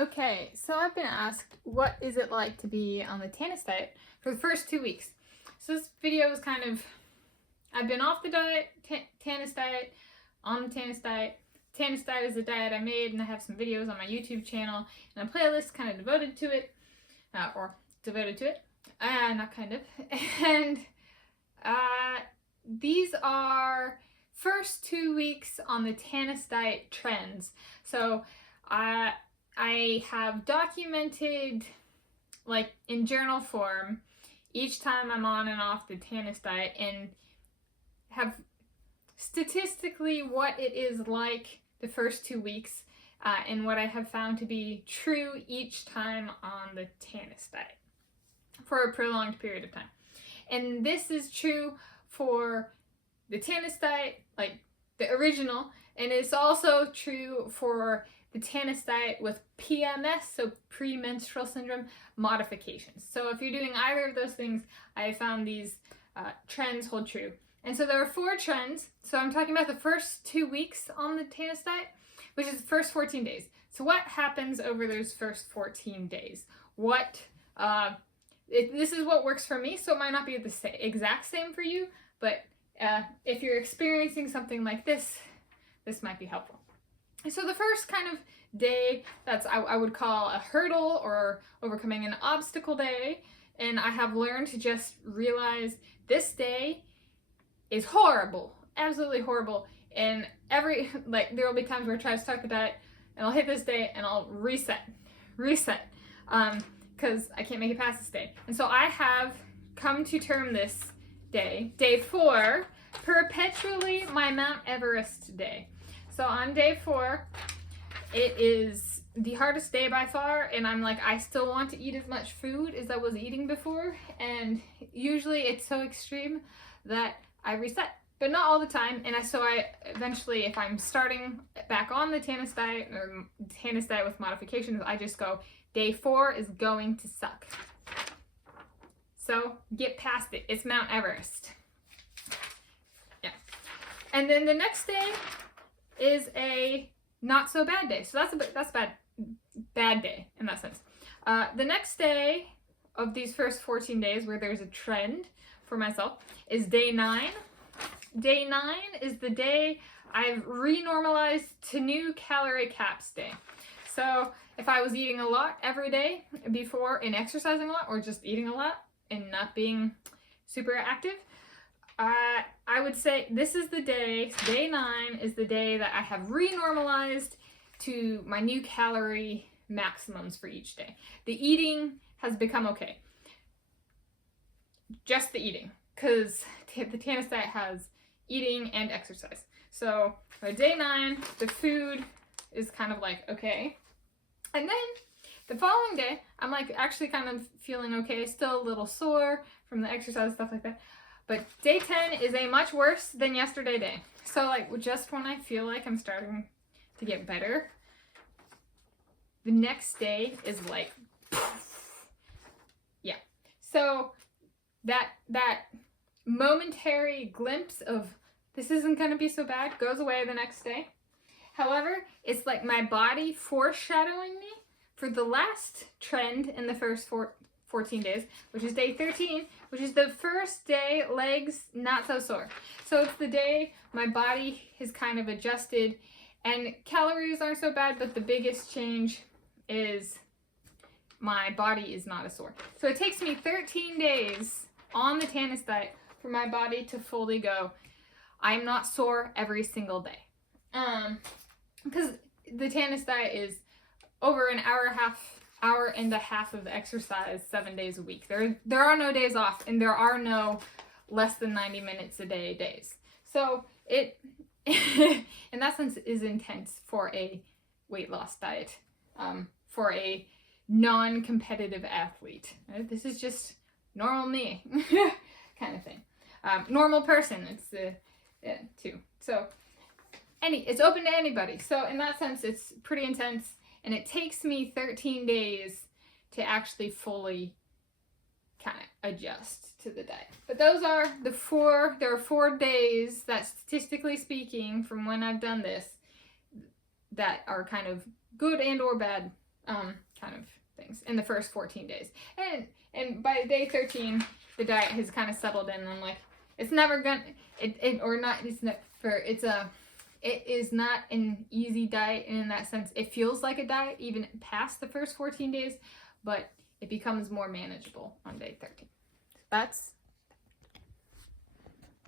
Okay, so I've been asked, what is it like to be on the Tanis diet for the first 2 weeks? So this video is kind of, I've been off the diet, Tanis diet, on the Tanis diet. Tanis diet is a diet I made, and I have some videos on my YouTube channel and a playlist kind of devoted to it, not kind of. And these are first 2 weeks on the Tanis diet trends. So I have documented, like in journal form, each time I'm on and off the Tanis diet, and have statistically what it is like the first 2 weeks, and what I have found to be true each time on the Tanis diet for a prolonged period of time. And this is true for the Tanis diet, like the original, and it's also true for the Tanis diet with PMS, so premenstrual syndrome modifications. So if you're doing either of those things, I found these trends hold true. And so there are 4 trends. So I'm talking about the first 2 weeks on the Tanis diet, which is the first 14 days. So what happens over those first 14 days? This is what works for me, so it might not be the exact same for you, but if you're experiencing something like this might be helpful. So the first kind of day, I would call a hurdle or overcoming an obstacle day, and I have learned to just realize this day is horrible, absolutely horrible, and there will be times where I try to start the diet and I'll hit this day and I'll reset, because I can't make it past this day. And so I have come to term this day 4, perpetually my Mount Everest day. So on day 4, it is the hardest day by far, and I'm like, I still want to eat as much food as I was eating before, and usually it's so extreme that I reset, but not all the time. And so I eventually, if I'm starting back on the Tanis diet or Tanis diet with modifications, I just go, day 4 is going to suck. So get past it. It's Mount Everest. Yeah. And then the next day is a not so bad day. So that's a bad day in that sense. The next day of these first 14 days, where there's a trend for myself, is day 9. Day 9 is the day I've renormalized to new calorie caps day. So if I was eating a lot every day before and exercising a lot, or just eating a lot and not being super active, I would say this is the day 9 is the day that I have renormalized to my new calorie maximums for each day. The eating has become okay. Just the eating, because the Tanis diet has eating and exercise. So by day 9, the food is kind of like okay. And then the following day, I'm like actually kind of feeling okay, still a little sore from the exercise, stuff like that. But day 10 is a much worse than yesterday day. So like just when I feel like I'm starting to get better, the next day is like, yeah. So that momentary glimpse of this isn't gonna be so bad goes away the next day. However, it's like my body foreshadowing me for the last trend in the first 14 days, which is day 13, which is the first day legs not so sore. So it's the day my body has kind of adjusted, and calories aren't so bad, but the biggest change is my body is not as sore. So it takes me 13 days on the Tanis diet for my body to fully go, I'm not sore every single day. Because the Tanis diet is over an hour and a half of exercise 7 days a week. There are no days off, and there are no less than 90 minutes a day days. So it, in that sense, is intense for a weight loss diet, for a non-competitive athlete. Right? This is just normal me kind of thing. Normal person, it's too. So it's open to anybody. So in that sense, it's pretty intense. And it takes me 13 days to actually fully kind of adjust to the diet. But those are there are 4 days that, statistically speaking, from when I've done this, that are kind of good and or bad kind of things in the first 14 days. And by day 13, the diet has kind of settled in. And I'm like, it's never gonna, it is not an easy diet in that sense. It feels like a diet even past the first 14 days, but it becomes more manageable on day 13. That's